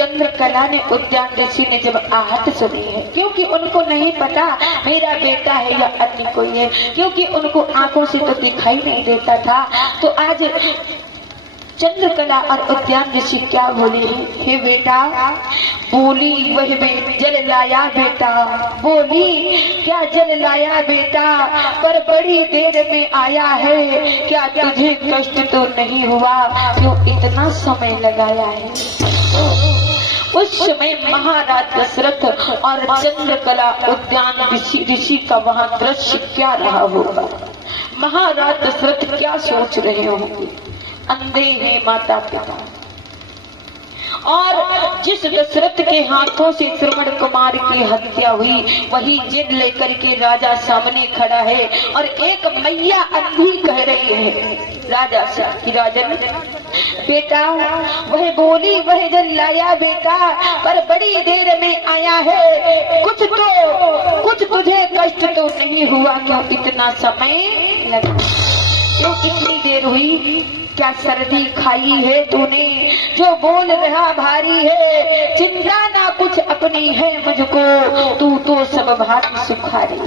चंद्रकला ने, उद्यान ऋषि ने जब आहट सुनी है, क्योंकि उनको नहीं पता मेरा बेटा है या अन्य कोई है, क्योंकि उनको आंखों से तो दिखाई नहीं देता था। तो आज चंद्रकला और उद्यान ऋषि क्या बोले हैं? हे बेटा, बोली वह जल लाया बेटा, बोली क्या जल लाया बेटा, पर बड़ी देर में आया है, क्या तुझे कष्ट तो नहीं हुआ, क्यों इतना समय लगाया है? उस समय महाराज दशरथ और चंद्रकला उद्यान ऋषि का वहां दृश्य क्या रहा होगा? महाराज दशरथ क्या सोच रहे होंगे? अंधे हैं माता पिता, और जिस दशरथ के हाथों से श्रवण कुमार की हत्या हुई, वही जिद लेकर के राजा सामने खड़ा है, और एक मैया अंधी कह रही है राजा से कि राजन बेटा, वह बोली वह जल लाया बेटा, पर बड़ी देर में आया है, कुछ तुझे कष्ट तो नहीं हुआ, क्यों इतना समय लगा, क्यों इतनी देर हुई? क्या सर्दी खाई है तूने? जो बोल रहा भारी है, चिंता ना कुछ अपनी है मुझको, तू तो सब भारी सुखारी।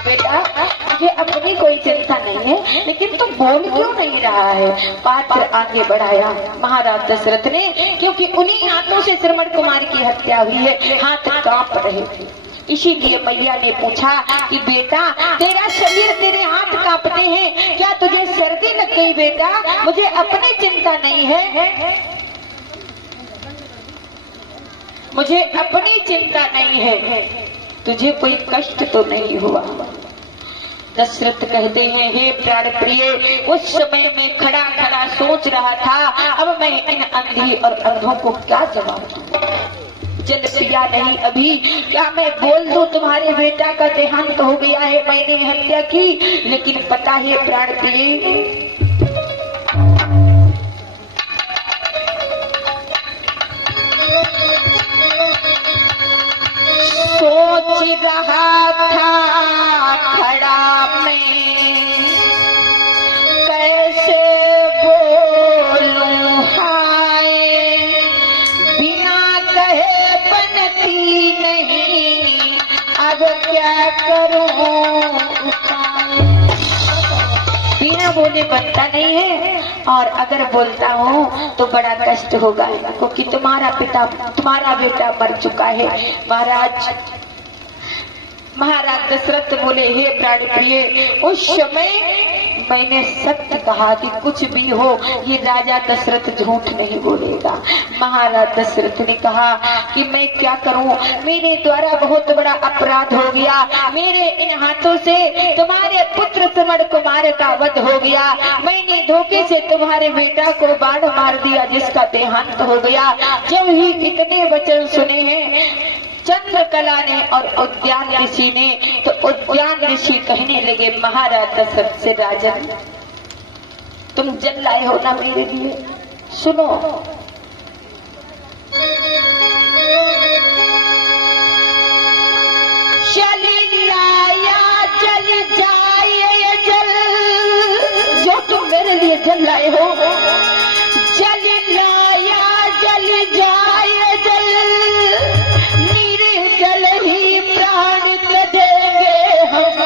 बेटा, मुझे अपनी कोई चिंता नहीं है, लेकिन तू बोल क्यों नहीं रहा है? पात्र आगे बढ़ाया महाराज दशरथ ने, क्योंकि उन्हीं हाथों से श्रवण कुमार की हत्या हुई है, हाथ कांप रहे थे। इसीलिए मैया ने पूछा कि बेटा, तेरा शरीर, तेरे हाथ कांपते हैं, क्या तुझे सर्दी लग गई बेटा? मुझे अपनी चिंता नहीं है, मुझे अपनी चिंता नहीं है, तुझे कोई कष्ट तो नहीं हुआ? दशरथ कहते हैं, हे प्राण प्रिय, उस समय में खड़ा खड़ा सोच रहा था, अब मैं इन अंधी और अंधों को क्या जवाब दूं? जल पिया नहीं अभी, क्या मैं बोल दूं तुम्हारे बेटा का देहांत हो गया है, मैंने हत्या की? लेकिन पता है प्राण प्रिय, सोच रहा था खड़ा मैं, कैसे बोलूं हाय, बिना कहे नहीं, अब क्या करूं? बिना बोले बनता नहीं है, और अगर बोलता हूँ तो बड़ा कष्ट होगा, क्योंकि तुम्हारा बेटा मर चुका है। महाराज दशरथ बोले, हे प्राण प्रिय, उस समय मैंने सत्य कहा कि कुछ भी हो ये राजा दशरथ झूठ नहीं बोलेगा। महाराज दशरथ ने कहा कि मैं क्या करूं, मेरे द्वारा बहुत बड़ा अपराध हो गया, मेरे इन हाथों से तुम्हारे पुत्र श्रवण कुमार का वध हो गया, मैंने धोखे से तुम्हारे बेटा को बाण मार दिया, जिसका देहांत हो गया। जब ही इतने वचन सुने हैं चंद्रकला ने और उद्यान ऋषि ने, तो उद्यान ऋषि कहने लगे महाराज दशरथ से, राजन तुम जल लाए हो ना मेरे लिए, सुनो, चल लाया जल जाए जल, जो तुम मेरे लिए जल लाए हो, जल लाया जल जाए जल, जल ही प्राण देंगे हम,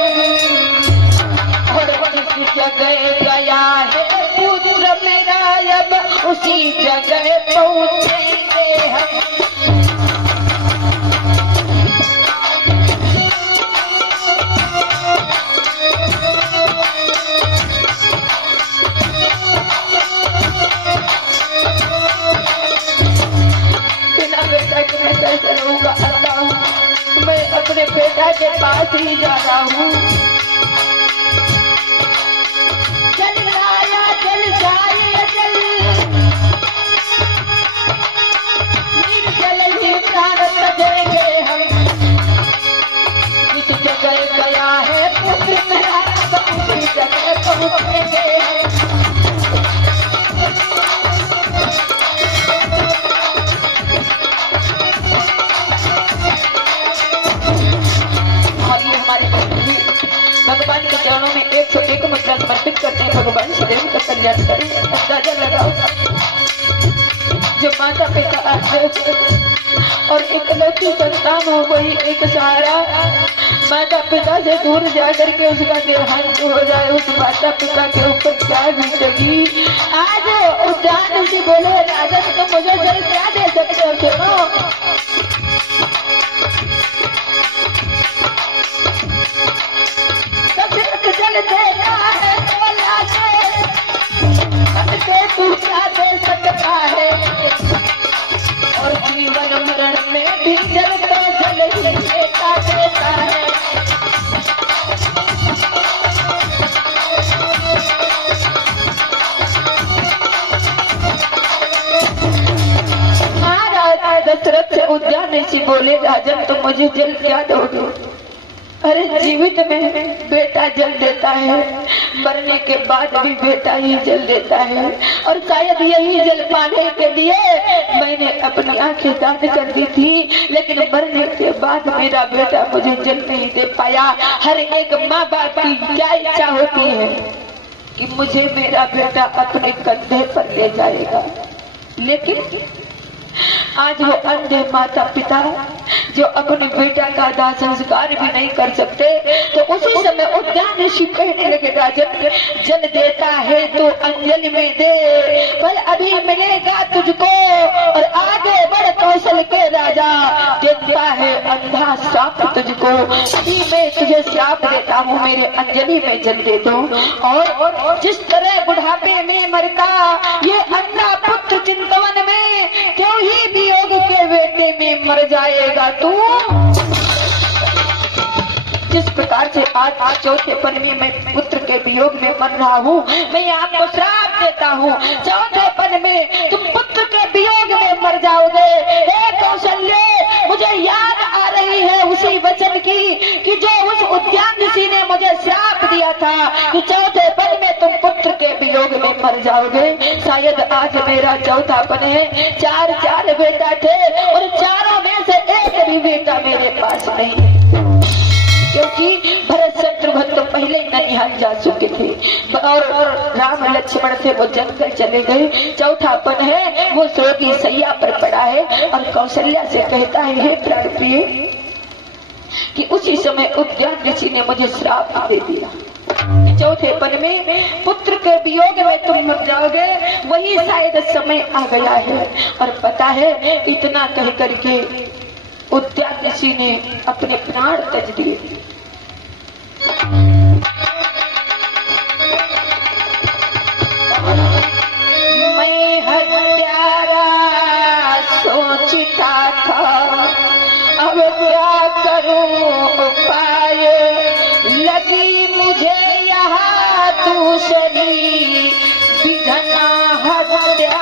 और जिस जगह गया है पुत्र मेरा, अब उसी जगह पहुंचेंगे हम। बिना बेटा के मैं कैसे रहूंगा? अल्लाह, मैं अपने बेटा के पास ही जा रहा हूँ। जल लाया जल जाए जल, जल ही प्राण देंगे हम, जिस जगह गया है पुत्र मेरा, उसी जगह पहुंचेंगे। भगवान के चरणों में 101 मुद्रा समर्पित करते हैं। भगवान सदैव का कल्याण करें। अंदाजा लगाओ। जो माता पिता और इकलौती संतान हो गई, एक सहारा माता पिता से दूर जाकर के उसका देहांत हो जाए, उस माता पिता के ऊपर क्या बीतेगी। आज उद्यान से बोले राजन तो मुझे जल क्या दे सकते हो, सुनो। जल देता है तू क्या दे सकता है, और जीवन मरण में भी जल तो जल ही देता है। दशरथ से उद्यान से बोले राजन तो मुझे जल क्या दोगे। अरे जीवित में बेटा जल देता है, मरने के बाद भी बेटा ही जल देता है, और शायद यही जल पाने के लिए मैंने अपनी आंखें दान कर दी थी, लेकिन मरने के बाद मेरा बेटा मुझे जल नहीं दे पाया। हर एक माँ बाप की क्या इच्छा होती है कि मुझे मेरा बेटा अपने कंधे पर ले जाएगा, लेकिन आज वो अंधे माता पिता जो अपने बेटा का दाह संस्कार भी नहीं कर सकते, तो उसी समय उद्यान ऋषि कहने लगे राजन जल देता है तो अंजलि में दे, पर अभी मिलेगा तुझको, और आगे बढ़ कौशल के राजा, देता है अंधा श्राप तुझको। अभी मैं तुझे श्राप देता हूँ, मेरे अंजलि में जल दे दो। और जिस तरह बुढ़ापे में मरता ये अंधा पुत्र चिंतवन में, क्यों ही वियोग के बेटे में मर जाएगा तू। जिस प्रकार से आज चौथे पन में पुत्र के वियोग में मर रहा हूँ, मैं आपको श्राप देता हूँ, चौथे पन में तुम पुत्र के वियोग में मर जाओगे। हे कौशल्य, मुझे याद आ रही है उसी वचन की कि जो उस उद्यान ऋषि ने मुझे श्राप दिया था कि चौथे पन में तुम पुत्र के वियोग में मर जाओगे। शायद आज मेरा चौथा पन है, चार बेटा थे और चारों में से एक भी बेटा मेरे पास नहीं है, क्योंकि भरत शत्रुघ्न तो पहले ही ननिहाल जा चुके थे, और राम लक्ष्मण से वो जंगल चले गए। चौथा पन है वो सोगी सैया पर पड़ा है, और कौशल्या से कहता है हे प्राण प्रिय कि उसी समय उद्यान ऋषि ने मुझे श्राप दे दिया, चौथे पन में पुत्र के वियोग में तुम मर जाओगे, वही शायद समय आ गया है। और पता है इतना कह करके उद्यान ऋषि ने अपने प्राण त्यज दिए। मैं हत्यारा सोचता था, अब क्या करूं उपाय, लगी मुझे यहाँ दूसरी विधना हत्या।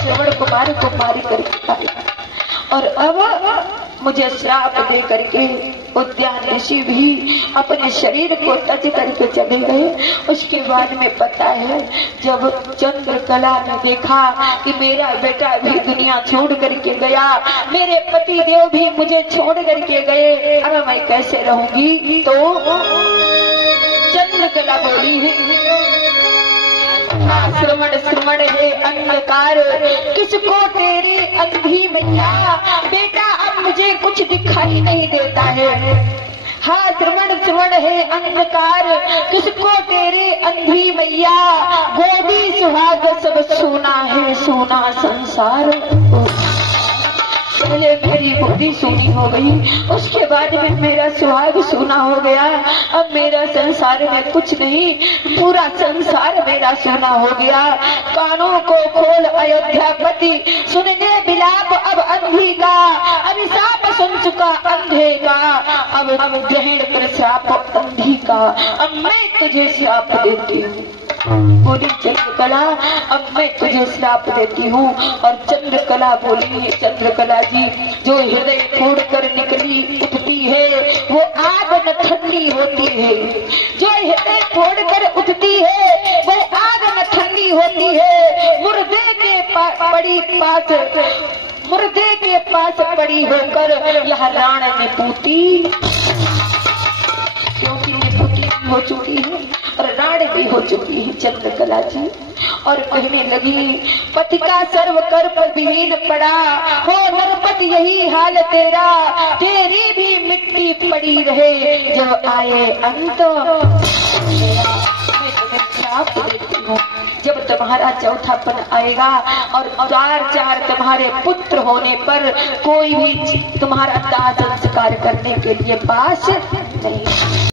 श्रवण कुमार को मारी करके आया, और अब मुझे श्राप दे करके उद्यान ऋषि भी अपने शरीर को त्यज करके चले गए। उसके बाद में पता है जब चंद्रकला ने देखा कि मेरा बेटा भी दुनिया छोड़ करके गया, मेरे पति देव भी मुझे छोड़ करके गए, अब मैं कैसे रहूंगी। तो चंद्रकला बोली है श्रवण है अंधकार, किसको तेरी अंधी मैया, बेटा अब मुझे कुछ दिखाई नहीं देता है। हाँ श्रवण है अंधकार, किसको तेरी अंधी मैया, गोदी सुहाग सब सुना है, सुना संसार। पहले मेरी गोदी सुनी हो गई, उसके बाद में मेरा सुहाग सुना हो गया, अब मेरा संसार में कुछ नहीं, पूरा संसार मेरा सुना हो गया। कानों को खोल अयोध्यापति, सुनने विलाप अब अंधी का, अभिशाप सुन चुका अंधे का, अब ग्रहण कर श्राप अंधी का, अब मैं तुझे श्राप देती हूँ। बोली चंद्रकला अब मैं तुझे श्राप देती हूँ। और चंद्रकला बोली चंद्रकला जी, जो हृदय फोड़ कर निकली उठती है वो आग न ठंडी होती है, जो हृदय फोड़ कर उठती है वो आग न ठंडी होती है। मुर्दे के पास पड़ी होकर यह राण ने पूती, क्योंकि निपुटी हो चुकी है और राण भी हो चुकी है चंद्रकला जी। और कहने लगी, पति का सर्व कर्म विहीन पड़ा हो नरपत, यही हाल तेरा, तेरी भी मिट्टी पड़ी रहे, जब आए अंत मैं तुम्हें श्राप देती हूँ। जब तुम्हारा चौथापन आएगा और चार तुम्हारे पुत्र होने पर कोई भी तुम्हारा दाह संस्कार करने के लिए पास नहीं।